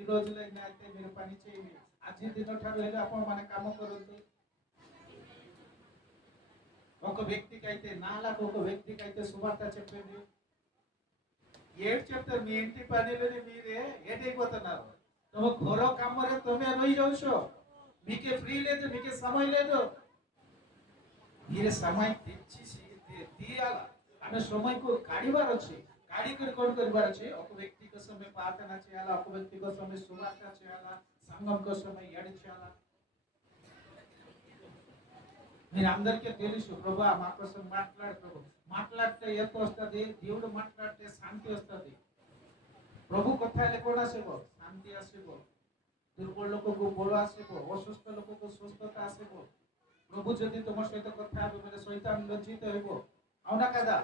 ఈ రోజులైనా అయితే మీరు పని చేయండి, ଆଜି ଦିନଠାରୁ ହେଲେ ଆପଣ ମାନେ କାମ କରନ୍ତୁ। ఒక వ్యక్తికి అయితే 4 ఒక వ్యక్తికి అయితే సువార్త చెప్పండి। ఏడు చెప్తారు, మీ ఇంటి పనిలోని మీరే ఏటైపోతున్నారు। ତମ ଘର କାମରେ ତମେ ରହିଯାଉଛ, మీకే ఫ్రీ లేదు, మీకే సమయం లేదు। మీరే సమయం తీయాల, ଆମେ ସମୟକୁ କାଢିବାର ଅଛି। କାଢିକରି କଣ କରିବାର ଅଛି? ఒక వ్యక్తికి సమୟ ప్రార్థన చేయాలా, ఒక వ్యక్తికి సమୟ సువార్త చేయాలా, సంఘంకు సమయం ఏడు చేయాలా। మీరు అందరికీ తెలుసు, ప్రభు మా కోసం మాట్లాడు, ప్రభు మాట్లాడితే ఎంత వస్తుంది? దేవుడు మాట్లాడితే శాంతి వస్తుంది। ପ୍ରଭୁ କଥା ହେଲେ କଣ ଆସିବ? ଶାନ୍ତି ଆସିବ। ଦୁର୍ବଳ ଲୋକକୁ ବଳ ଆସିବ, ଅସୁସ୍ଥ ଲୋକକୁ ସୁସ୍ଥତା ଆସିବ। ପ୍ରଭୁ ଯଦି ତୁମ ସହିତ କଥା ହେବେ ବୋଲେ ଶୈତାନ ଲଜ୍ଜିତ ହେବ, అవునా కదా?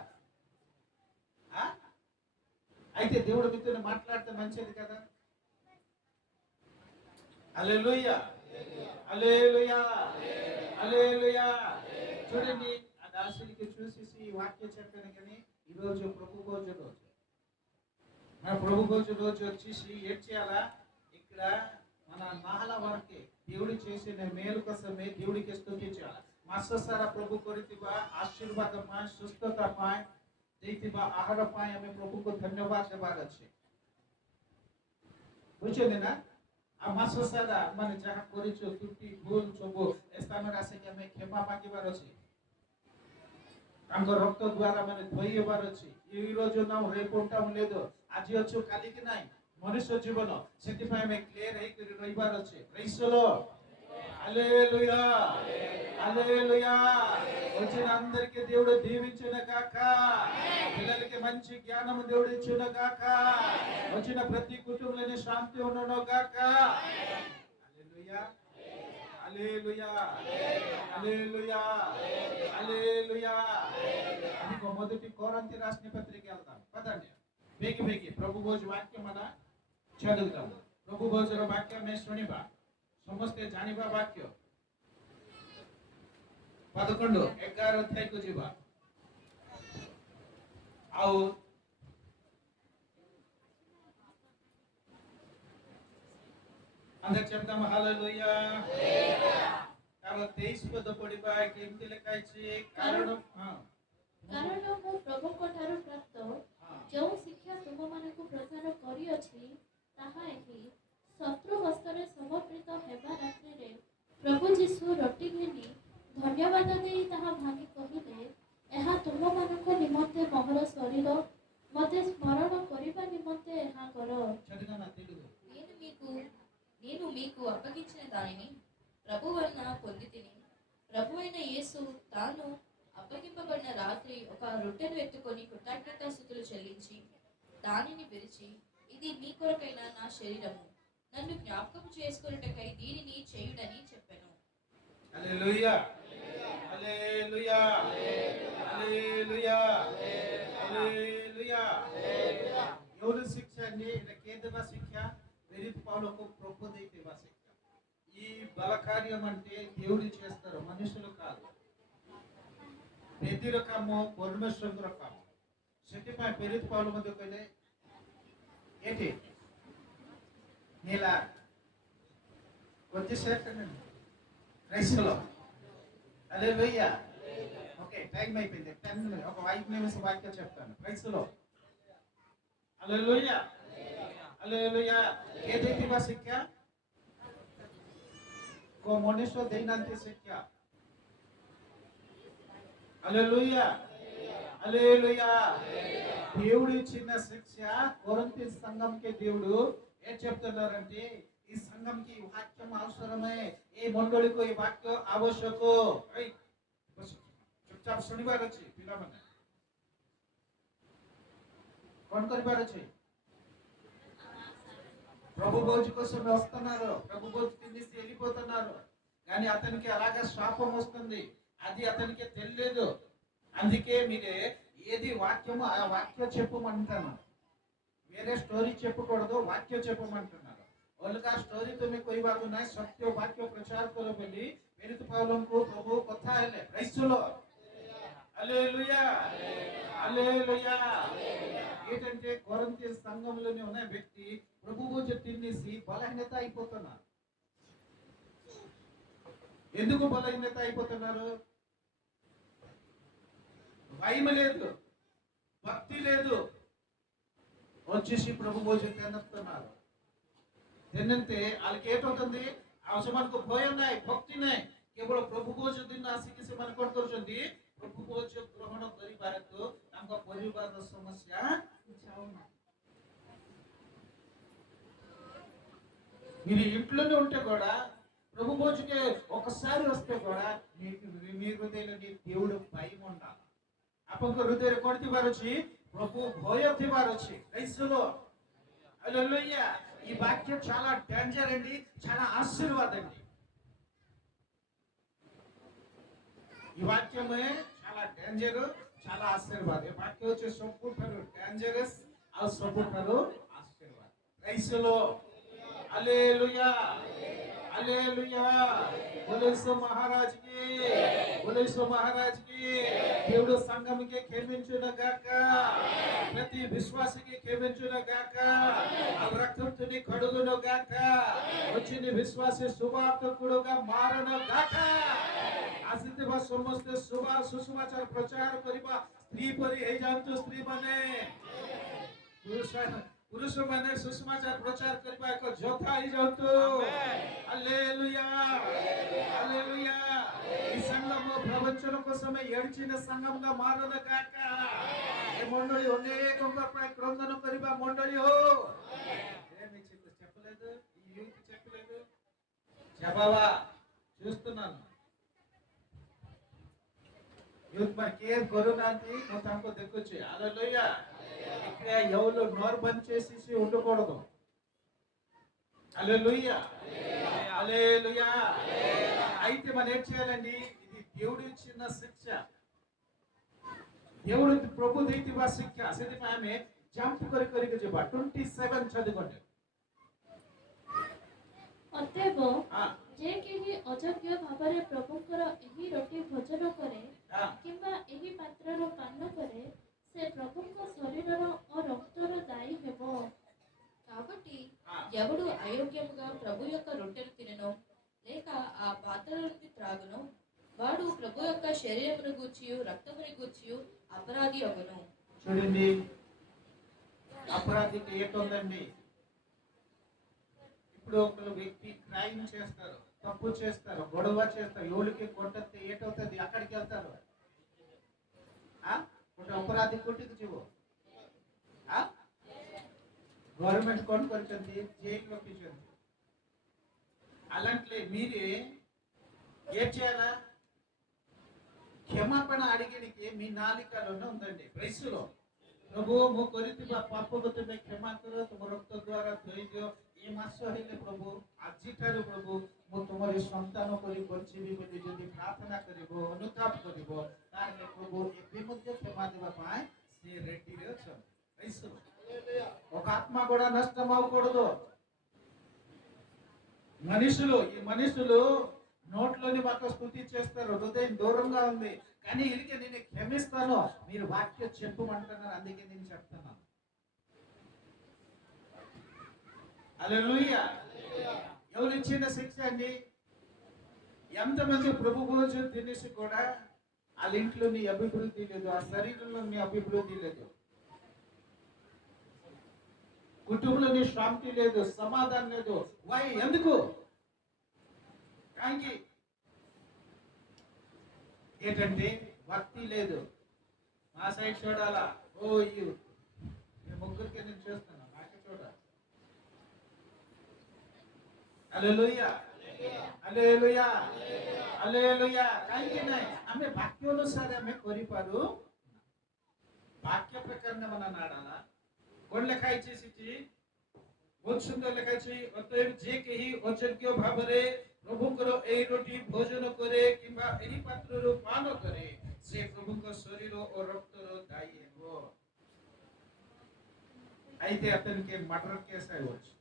అయితే దేవుడు మీతో మాట్లాడితే మంచిది కదా? హల్లెలూయా, హల్లెలూయా, హల్లెలూయా। చూడండి, ఆ దాసునికి చూసేసి వాక్యం చెప్పాను కానీ ఈరోజు ప్రభు భోజనం రోజు, మన ప్రభు భోజనం రోజు వచ్చేసి ఏం చేయాలా? ఇక్కడ మన మహల వరకే దేవుడు చేసిన మేలు కోసమే దేవుడికి స్తుతించాలి। ମାସ ସାରା ପ୍ରଭୁ କରିଥିବା ଆଶୀର୍ବାଦ ପାଇଁ, ସୁସ୍ଥତା ପାଇଁ, ଦେଇଥିବା ଆହାର ପାଇଁ ଆମେ ପ୍ରଭୁକୁ ଧନ୍ୟବାଦ ଦେବାର ଅଛି। ବୁଝୁଛନ୍ତି ନା? ଆଉ ମାସ ସାରା ମାନେ ଯାହା କରିଛୁ ତ୍ରୁଟି ଭୁଲ ସବୁ ଏ ସ୍ଥାନରେ ଆସିକି ଆମେ କ୍ଷମା ମାଗିବାର ଅଛି। ତାଙ୍କ ରକ୍ତ ଦ୍ୱାରା ମାନେ ଧୋଇ ହେବାର ଅଛି। ఈ రోజు ನಾವು రేపు ఉంటాం లేదు, ଆଜି ଅଛୁ କାଲିକି ନାହିଁ, ମନୁଷ୍ୟ ଜୀବନ। ସେଥିପାଇଁ ଆମେ କ୍ଲିୟର ହେଇକରି ରହିବାର ଅଛି। ପ୍రైజ్ ది లార్డ్, హల్లెలూయా, హల్లెలూయా। వచ్చిన అందరికీ దేవుడు దీవించును గాక, పిల్లలకి మంచి జ్ఞానము దేవుడు ఇచ్చును గాక, వచ్చిన ప్రతి కుటుంబంలోని శాంతి ఉండును గాక। హల్లెలూయా, హల్లెలూయా, హల్లెలూయా, హల్లెలూయా। ఇంకో మొదటి కొరింథీ రాసిన పత్రిక వెళ్దాం పదండి, ಬೇಗ ಬೇಗ ಪ್ರಭು ಭೋಜ ವಾಕ್ಯ మన చదువుదాం। ప్రభు భోజన వాక్య మే ଶୁଣିବା, ସମସ୍ତେ ଜାଣିବା ବାକ୍ୟ। 11-11 ଅଧ୍ୟାୟକୁ ଯିବା। ଆଉ అందరు చెప్తాం హల్లెలూయా। ତାର 23 ପଦ ପଢିବା। କେମିତି ଲେଖା ହେଇଛି? କାରଣ ମୁଁ ପ୍ରଭୁଙ୍କ ଠାରୁ ପ୍ରାପ୍ତ ଯେଉଁ ଶିକ୍ଷା ତୁମମାନଙ୍କୁ ପ୍ରଦାନ କରିଅଛି ତାହା ଏହି, ଶତ୍ରୁ ହସ୍ତରେ ସମର୍ପିତ ହେବା ରାତ୍ରିରେ ପ୍ରଭୁ ଯୀଶୁ ରୋଟି ଘେନି ଧନ୍ୟବାଦ ଦେଇ ତାହା ଭାଙ୍ଗି କହିଲେ, ଏହା ତୁମମାନଙ୍କ ନିମନ୍ତେ ମୋର ଶରୀର, ମୋତେ ସ୍ମରଣ କରିବା ନିମନ୍ତେ ଏହା କର। నేను మీకు అప్పగించిన దానిని ప్రభు వలన పొంది తిని, ప్రభు అయిన యేసు తాను అప్పగింపబడిన రాత్రి ఒక రొట్టెను ఎత్తుకొని కృతజ్ఞతాస్తుతులు చెల్లించి దానిని విరిచి, ఇది మీ కొరకైన నా శరీరము, నన్ను జ్ఞాపకం చేసుకొనుటకై దీనిని చేయుడని చెప్పెను। హల్లెలూయా, హల్లెలూయా, హల్లెలూయా, హల్లెలూయా। ఎవరు శిక్ష అండి? కేంద్ర శిక్ష ప్రేరిత పౌలకు ప్రభు దైవ శిక్ష। ఈ బలకార్యం అంటే దేవుడు చేస్తారు, మనుషులు కాదు। ବେଦୀର କାମ ପରମେଶ୍ୱରଙ୍କର କାମ। ସେଥିପାଇଁ ପ୍ରେରିତ ପౌଲ ମଧ୍ୟ କହିଲେ ଏଠି నీలా వచ్చేసేటండి। Praise the Lord, hallelujah. Okay, time అయిపోయింది, 10 నిమిషం, ఒక 5 నిమిషం వాక్యం చెప్తాను। Praise the Lord, hallelujah, hallelujah. ఏ ଦେଇଥିବା ଶିକ୍ଷା? କୋ ମନୁଷ୍ୟ ଦେଇନାହାନ୍ତି ଶିକ୍ଷା। హల్లెలూయా, హల్లెలూయా। దేవుడు ఇచ్చిన శిక్ష కొరింథీ సంఘంకి దేవుడు ఏం చెప్తున్నారంటే, ఈ సంఘంకి వాక్యం అవసరమే, ఈ మండలికి ఈ వాక్యం ఆవశ్యక। ଚୁପଚାପ ଶୁଣିବାର ଅଛି ପିଲାମାନେ, କଣ କରିବାର ଅଛି? ప్రభు భోజ కోసం వస్తున్నారు, ప్రభు భోజ తినేసి వెళ్ళిపోతున్నారు, కానీ అతనికి అలాగా శాపం వస్తుంది, అది అతనికి తెలియదు। అందుకే మీరే ఏది వాక్యమో ఆ వాక్యం చెప్పమంటాను, వేరే స్టోరీ చెప్పకూడదు, వాక్యం చెప్పమంటున్నారు। ଅଲଗା ଷ୍ଟୋରୀ ତୁମେ କହିବାକୁ ନାହିଁ, ସତ୍ୟ ବାକ୍ୟ ପ୍ରଚାର କର ବୋଲି ପ୍ରେରିତ ପୌଲଙ୍କୁ ପ୍ରଭୁ କଥା ହେଲେ। ପ୍రైజ్ ది లార్డ్, హల్లెలూయా హల్లెలూయా. ఏంటంటే కొరింథీ సంఘంలోనే ఉన్న వ్యక్తి ప్రభు భోజనం తినేసి బలహీనత అయిపోతున్నారు. ఎందుకు బలహీనత అయిపోతున్నారు? భయం లేదు, భక్తి లేదు. వచ్చేసి ప్రభు భోజనం తినేస్తున్నారు. తిన్నంతే వాళ్ళకి ఏటవుతుంది? అవసరానికి భయం ନାହିଁ, ଭକ୍ତି ନାହିଁ। କେବଳ ପ୍ରଭୁ ଦିନ ଆସିକି ସେମାନେ କଣ କରୁଛନ୍ତି? ପ୍ରଭୁ ଭୋଜ ଗ୍ରହଣ କରିବାରୁ ତାଙ୍କ ପରିବାରର ସମସ୍ୟା ଯାଉନାହିଁ। మీరు ఇంట్లోనే ఉంటే కూడా ప్రభు భోజకి ఒకసారి వస్తే కూడా మీ హృదయంలో దేవుడు భయం ఉండాలి। ଆପଣଙ୍କ ହୃଦୟରେ କଣ ଥିବାର ଅଛି? ప్రభు భୟ ଥିବାର ଅଛି। క్రైస్తవులు హల్లెలూయా। ఈ వాక్యం చాలా డేంజర్ అండి, చాలా ఆశీర్వాదం అండి। ఈ వాక్యమే చాలా డేంజర్, చాలా ఆశీర్వాదం। ఈ వాక్యం వచ్చే ସବୁଠାରୁ డేంజరస్ ଆଉ ସବୁଠାରୁ ఆశీర్వాదం। క్రైస్తవులు హల్లెలూయా హల్లెలూయా। बोले सो महाराज की, बोले सो महाराज की। దేవుడు సంఘముకి క్షమించును గాక, ప్రతి విశ్వాసికి క్షమించును గాక, ఆ రక్తంతోని కడుగును గాక, వచ్చిన విశ్వాసి సువార్తకుడుగా మారును గాక। ଆସିଥିବା ସମସ୍ତେ ସୁସମାଚାର ପ୍ରଚାର କରିବା। ସ୍ତ୍ରୀ ପରି ହେଇଯାଆନ୍ତୁ ସ୍ତ୍ରୀ ମାନେ, पुरुष मैंने सुसमाचार प्रचार करने को जोधा ही जाऊँ। Hallelujah hallelujah. इस संगम प्रवचन को समय यड़चिन संगम का मारन काका ये मंडली अनेक पर क्रंदन करिबा मंडली हो ఏమి చెప్పలేదు ఈ యూత్ చెప్పలేదు జవాబా చూస్తున్నాను యూత్ మరి కేర్ కరునాంతి మొత్తంకు దెక్కొచ్చి హల్లెలూయా ఇక్కడ ఎవరు నోరు బంద్ చేసి ఉండకూడదు। హల్లెలూయా హల్లెలూయా। అయితే మనం ఏం చేయాలండి? ఇది దేవుడు ఇచ్చిన శిక్ష, దేవుడు ప్రభు ଦେଇଥିବା ଶିକ୍ଷା। ସେଥିପାଇଁ ଆମେ ଜମ୍ପ କରି କରିକି ଯିବା। 27 చదువుకోండి। ଅତଏବ ଯେ କେହି ଅଯୋଗ୍ୟ ଭାବରେ ପ୍ରଭୁଙ୍କର ଏହି ରୋଟି ଭୋଜନ କରେ କିମ୍ବା ଏହି ପାତ୍ରର ପାନ କରେ ସେ ପ୍ରଭୁଙ୍କ ଶରୀରର ଓ ରକ୍ତର ଦାୟୀ ହେବ। కాబట్టి ఎవడు అయోగ్యముగా ప్రభు యొక్క రొట్టెలు తినను లేక ఆ పాత్ర నుండి త్రాగును వాడు ప్రభు యొక్క శరీరమును గూర్చియు రక్తమును గూర్చియు అపరాధి అగును। చూడండి అపరాధికి ఏటుందండి? ఇప్పుడు ఒక వ్యక్తి క్రైమ్ చేస్తారు, తప్పు చేస్తారు, గొడవ చేస్తారు, ఎవరికి కొట్టతే ఏటవుతుంది? అక్కడికి వెళ్తారు। ଗୋଟେ ଅପରାଧୀ କୋଟିକୁ ଯିବ। గవర్నమెంట్ କଣ କରିଛନ୍ତି? జైలు ରଖିଛନ୍ତି। అలాంటి మీరే ఏం చేయాలా? క్షమాపణ అడిగడానికి మీ నాలికలోనే ఉందండి। ప్రైస్లో ପ୍ରଭୁ ମୁଁ କରିଥିବା ପାପକୁ ତୁମେ କ୍ଷମା କର, ତୁମ ରକ୍ତ ଦ୍ୱାରା ଧୋଇ ଦିଅ। ଏ ମାସ ହେଲେ ପ୍ରଭୁ ଆଜିଠାରୁ ପ୍ରଭୁ ମୁଁ ତୁମରି ସନ୍ତାନ କରି ବଞ୍ଚିବି ବୋଲି ଯଦି ପ୍ରାର୍ଥନା କରିବ, ଅନୁତାପ କରିବ, ତାହେଲେ ପ୍ରଭୁ ଏବେ ମଧ୍ୟ କ୍ଷମା ଦେବା ପାଇଁ ସେ ରେଡିରେ ଅଛନ୍ତି। ఒక ఆత్మ కూడా నష్టం అవ్వకూడదు। ఈ మనుషులు నోట్లోని మాకు స్తుతి చేస్తారు, హృదయం దూరంగా ఉంది, కానీ ఇదికే నేను క్షమిస్తాను మీరు వాక్యం చెప్పమంటున్నారు, అందుకే నేను చెప్తున్నాను। హల్లెలూయా। ఎవరు ఇచ్చిన శిక్ష అండి? ఎంతమంది ప్రభు భోజనం తినేసి కూడా వాళ్ళ ఇంట్లో నీ అభివృద్ధి లేదు, ఆ శరీరంలో నీ అభివృద్ధి లేదు, కుటుంబంలో నీ శాంతి లేదు, సమాధానం లేదు। వై? ఎందుకు? కానీ ఏంటంటే భక్తి లేదు। మా సైడ్ చూడాలా? ఓ ఈ ముగ్గురికి నేను చూస్తాను, నాకే చూడాలి। హల్లెలూయా హల్లెలూయా హల్లెలూయా। କାହିଁକି ନାହିଁ? ଆମେ ବାକ୍ୟ ଅନୁସାରେ ଆମେ କରିପାରୁ, ବାକ୍ୟ ପ୍ରକାର మన ନାଡାଲା କଣ ଲେଖା ହେଇଛି ସେଠି? ବହୁତ ସୁନ୍ଦର ଲେଖା ଅଛି। ଅତଏବ ଯେ କେହି ଅଯୋଗ୍ୟ ଭାବରେ ପ୍ରଭୁଙ୍କର ଏହି ରୋଟି ଭୋଜନ କରେ କିମ୍ବା ଏହି ପାତ୍ରରୁ ପାନ କରେ ସେ ପ୍ରଭୁଙ୍କ ଶରୀର ଓ ରକ୍ତର ଦାୟୀ ହେବ। అయితే అతనికి మర్డర్ కేసు అవ్వచ్చు,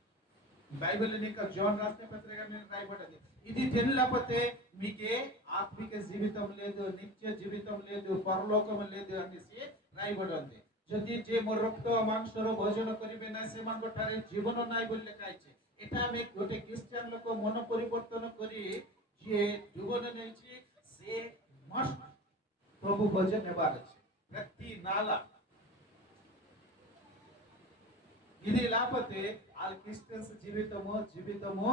బైబిల్ ఇంకా జోన్ రాసిన పత్రిక రాయబడ్డది. ఇది తెలియకపోతే మీకే ఆత్మిక జీవితం లేదు, నిత్య జీవితం లేదు, పరలోకం లేదు అనేసి రాయబడి ఉంది. যদি যে মোর রক্ত মাংসর ভোজন করিবে না সেমানক ঠারে জীবন নাই বলে লেখাইছে। এটা আমি গোটে খ্রিস্টান লোক মন পরিবর্তন করি যে জীবন নেইছি সে মস্ত প্রভু ভোজন নেবার আছে ব্যক্তি নালা। ఇది లేకపోతే వాళ్ళ క్రిస్టియన్స్ జీవితము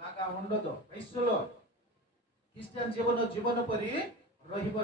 లాగా ఉండదు। క్రైస్తవులు క్రిస్టియన్ జీవన పరి రహిବ